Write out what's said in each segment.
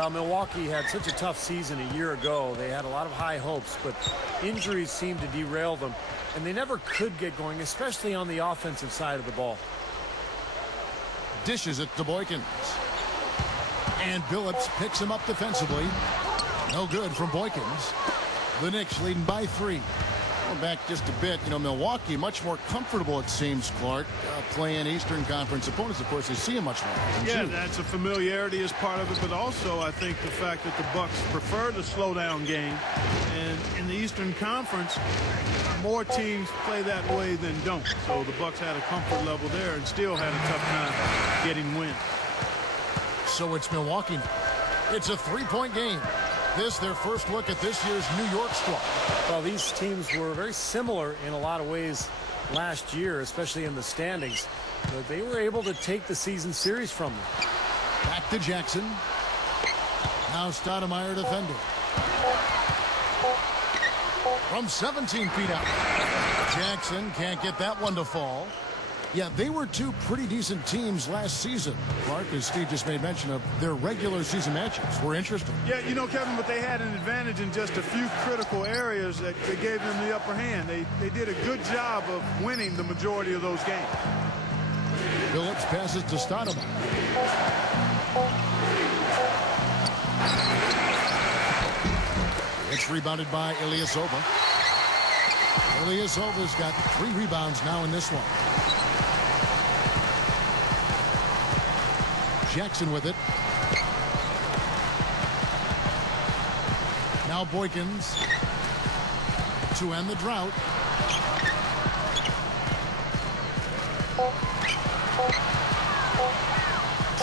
Well, Milwaukee had such a tough season a year ago. They had a lot of high hopes, but injuries seemed to derail them, and they never could get going, especially on the offensive side of the ball. Dishes it to Boykins. And Billups picks him up defensively. No good from Boykins. The Knicks leading by 3. Going back just a bit, you know, Milwaukee much more comfortable, it seems, Clark, playing Eastern Conference opponents. Of course, they see him much more. Yeah, that's a familiarity as part of it, but also I think the fact that the Bucks prefer the slow-down game. And in the Eastern Conference, more teams play that way than don't. So the Bucks had a comfort level there and still had a tough time getting wins. So it's Milwaukee now. It's a 3-point game. This, their first look at this year's New York squad. Well, these teams were very similar in a lot of ways last year, especially in the standings. But they were able to take the season series from them. Back to Jackson. Now Stoudemire defending. From 17 feet out. Jackson can't get that one to fall. Yeah, they were two pretty decent teams last season. Clark, as Steve just made mention of, their regular season matchups were interesting. Yeah, you know, Kevin, but they had an advantage in just a few critical areas that gave them the upper hand. They did a good job of winning the majority of those games. Billups passes to Stoudemire. It's rebounded by Ilyasova. Ilyasova's got 3 rebounds now in this one. Jackson with it. Now Boykins to end the drought.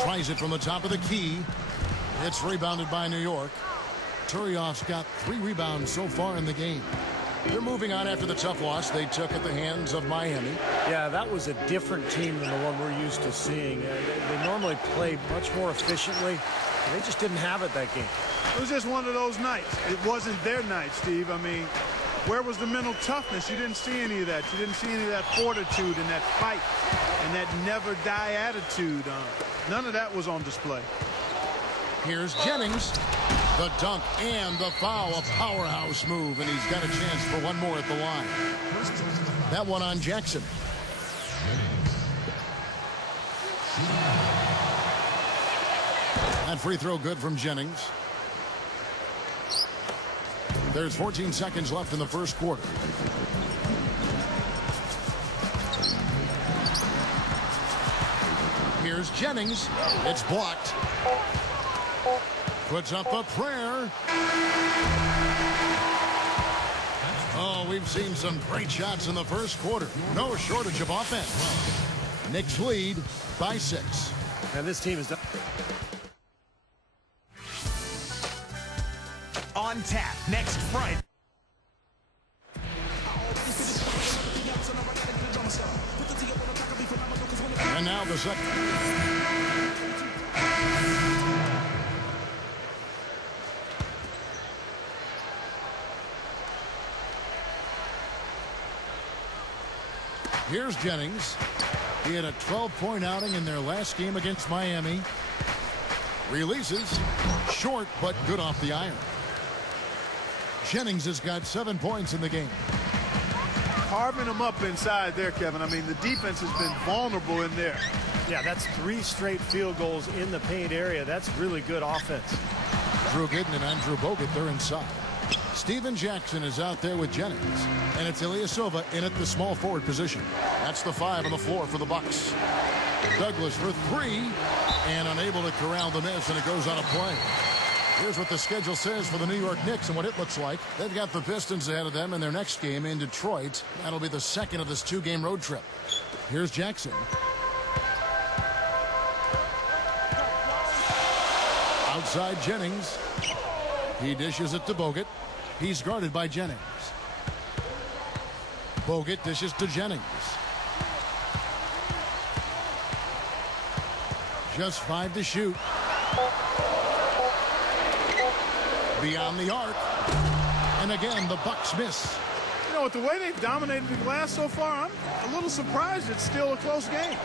Tries it from the top of the key. It's rebounded by New York. Turiaf's got 3 rebounds so far in the game. They're moving on after the tough loss they took at the hands of Miami. Yeah, that was a different team than the one we're used to seeing. They normally play much more efficiently. They just didn't have it that game. It was just one of those nights. It wasn't their night, Steve. I mean, where was the mental toughness? You didn't see any of that. You didn't see any of that fortitude and that fight and that never die attitude. None of that was on display. Here's Jennings. The dunk and the foul, a powerhouse move, and he's got a chance for one more at the line. That one on Jackson. That free throw good from Jennings. There's 14 seconds left in the first quarter. Here's Jennings. It's blocked. Puts up a prayer. Oh, we've seen some great shots in the first quarter. No shortage of offense. Knicks lead by 6. And this team is done. On tap next Friday. And now the second. Here's Jennings. He had a 12-point outing in their last game against Miami. Releases. Short, but good off the iron. Jennings has got 7 points in the game. Carving them up inside there, Kevin. I mean, the defense has been vulnerable in there. Yeah, that's 3 straight field goals in the paint area. That's really good offense. Drew Gooden and Andrew Bogut, they're inside. Steven Jackson is out there with Jennings, and it's Ilyasova in at the small forward position. That's the 5 on the floor for the Bucks. Douglas for 3, and unable to corral the miss, and it goes on a play. Here's what the schedule says for the New York Knicks and what it looks like. They've got the Pistons ahead of them in their next game in Detroit. That'll be the second of this 2-game road trip. Here's Jackson. Outside Jennings. He dishes it to Bogut. He's guarded by Jennings. Bogut dishes to Jennings. Just 5 to shoot. Beyond the arc. And again, the Bucks miss. You know, with the way they've dominated the glass so far, I'm a little surprised it's still a close game.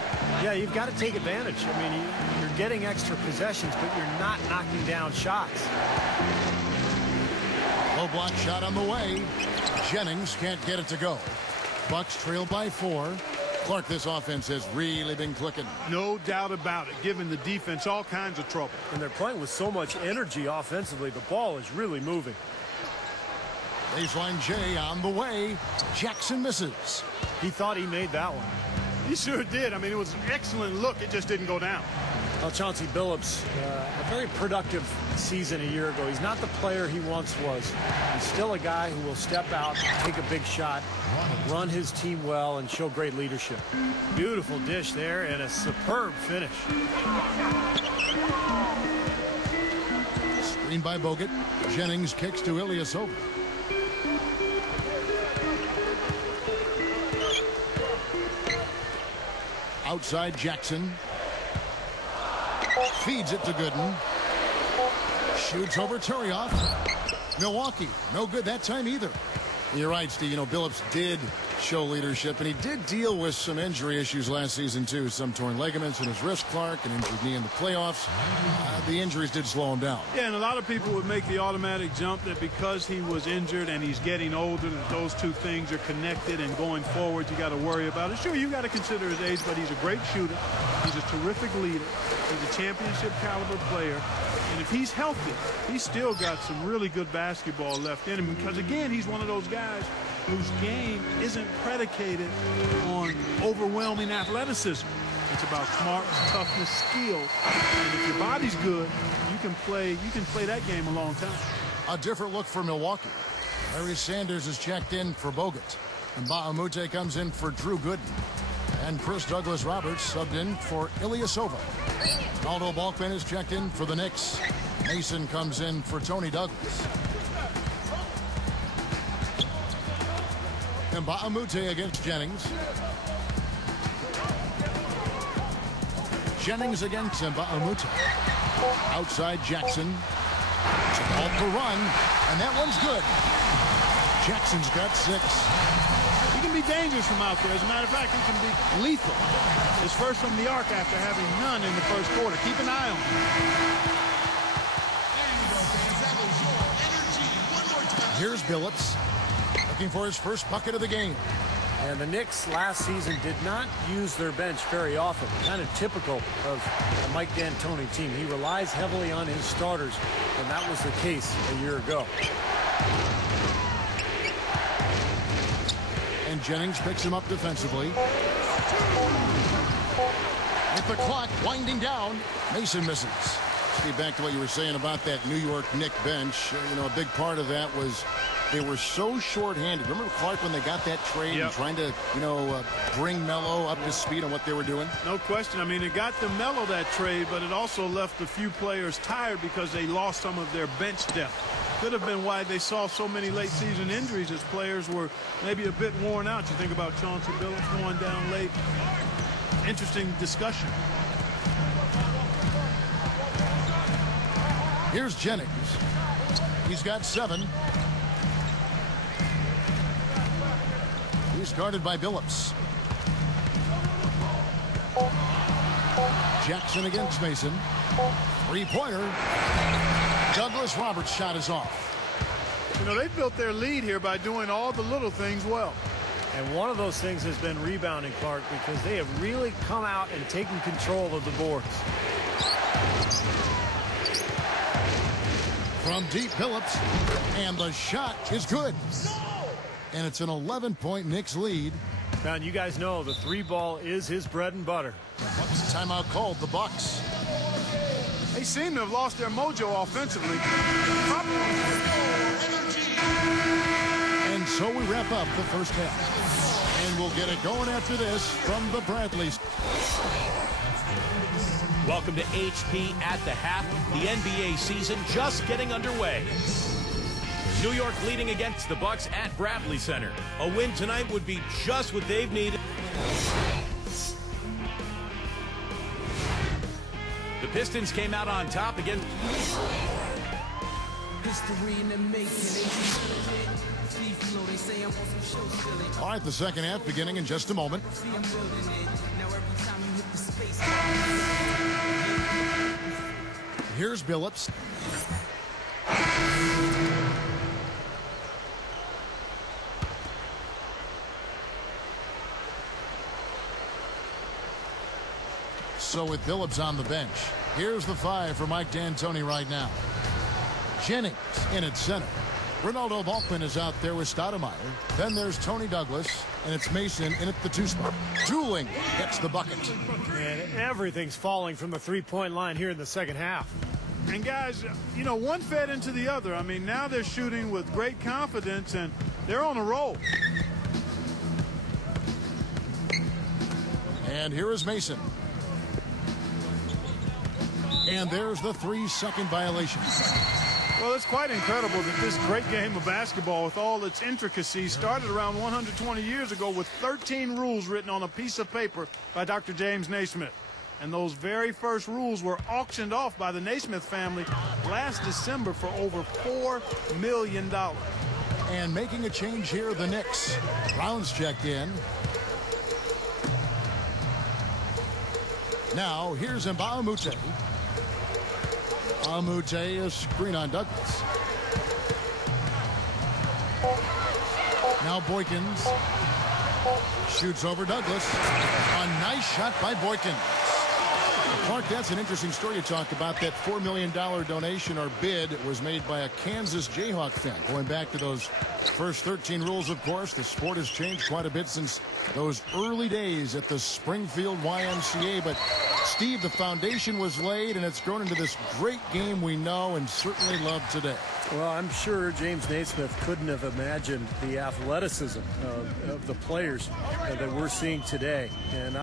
Yeah, you've got to take advantage. I mean, you're getting extra possessions, but you're not knocking down shots. Low block shot on the way. Jennings can't get it to go. Bucks trail by 4. Clark, this offense has really been clicking. No doubt about it, giving the defense all kinds of trouble. And they're playing with so much energy offensively. The ball is really moving. Baseline J on the way. Jackson misses. He thought he made that one. He sure did. I mean, it was an excellent look. It just didn't go down. Well, Chauncey Billups, a very productive season a year ago. He's not the player he once was. He's still a guy who will step out, take a big shot, run his team well, and show great leadership. Beautiful dish there and a superb finish. Screen by Bogut. Jennings kicks to Ilyasova. Outside Jackson. Feeds it to Gooden. Shoots over Turioff. Milwaukee, no good that time either. You're right, Steve. You know, Billups did show leadership, and he did deal with some injury issues last season, too. Some torn ligaments in his wrist, Clark, an injured knee in the playoffs. The injuries did slow him down. Yeah, and a lot of people would make the automatic jump that because he was injured and he's getting older, that those two things are connected, and going forward, you got to worry about it. Sure, you got to consider his age, but he's a great shooter. He's a terrific leader. He's a championship caliber player. And if he's healthy, he's still got some really good basketball left in him, because, again, he's one of those guys whose game isn't predicated on overwhelming athleticism. It's about smarts, toughness, skill. And if your body's good, you can play that game a long time. A different look for Milwaukee. Larry Sanders is checked in for Bogut. And Bahamute comes in for Drew Gooden. And Chris Douglas-Roberts subbed in for Ilyasova. Aldo Balkman is checked in for the Knicks. Mason comes in for Tony Douglas. And Bahamute against Jennings. Jennings against Bahamute. Outside Jackson. It's a ball to run, and that one's good. Jackson's got 6. He can be dangerous from out there. As a matter of fact, he can be lethal. His first from the arc after having none in the first quarter. Keep an eye on him. Here's Billups looking for his first bucket of the game. And the Knicks last season did not use their bench very often. Kind of typical of the Mike D'Antoni team. He relies heavily on his starters, and that was the case a year ago. And Jennings picks him up defensively. With the clock winding down, Mason misses. Steve, back to what you were saying about that New York Knicks bench. You know, a big part of that was they were so short-handed. Remember Clark when they got that trade and trying to, bring Melo up to speed on what they were doing? No question. I mean, it got them Melo that trade, but it also left a few players tired because they lost some of their bench depth. Could have been why they saw so many late-season injuries, as players were maybe a bit worn out. You think about Chauncey Billups going down late. Interesting discussion. Here's Jennings. He's got 7. He's guarded by Billups. Jackson against Mason. 3-pointer. Douglas-Roberts' shot is off. You know, they built their lead here by doing all the little things well. And one of those things has been rebounding, Clark, because they have really come out and taken control of the boards. From deep, Billups, and the shot is good. And it's an 11-point Knicks lead. Now, and you guys know the 3-ball is his bread and butter. Timeout called, the Bucks. They seem to have lost their mojo offensively. And so we wrap up the first half. And we'll get it going after this from the Bradleys. Welcome to HP at the half. The NBA season just getting underway. New York leading against the Bucks at Bradley Center. A win tonight would be just what they've needed. The Pistons came out on top against... All right, the second half beginning in just a moment. Here's Billups. So with Billups on the bench, here's the five for Mike D'Antoni right now. Jennings in at center. Ronaldo Balkman is out there with Stoudemire. Then there's Tony Douglas, and it's Mason in at the two spot. Dooling gets the bucket. And everything's falling from the three-point line here in the second half. And guys, you know, one fed into the other. I mean, now they're shooting with great confidence, and they're on a roll. And here is Mason. And there's the 3-second violation. Well, it's quite incredible that this great game of basketball, with all its intricacies, started around 120 years ago with 13 rules written on a piece of paper by Dr. James Naismith. And those very first rules were auctioned off by the Naismith family last December for over $4 million. And making a change here, the Knicks. Brown's checked in. Now, here's Mbah-a-Moute. Mbah-a-Moute, a screen on Douglas. Now Boykins shoots over Douglas. A nice shot by Boykins. Clark, that's an interesting story to talk about. That $4 million donation or bid was made by a Kansas Jayhawk fan. Going back to those first 13 rules, of course, the sport has changed quite a bit since those early days at the Springfield YMCA. But, Steve, the foundation was laid, and it's grown into this great game we know and certainly love today. Well, I'm sure James Naismith couldn't have imagined the athleticism of the players that we're seeing today. And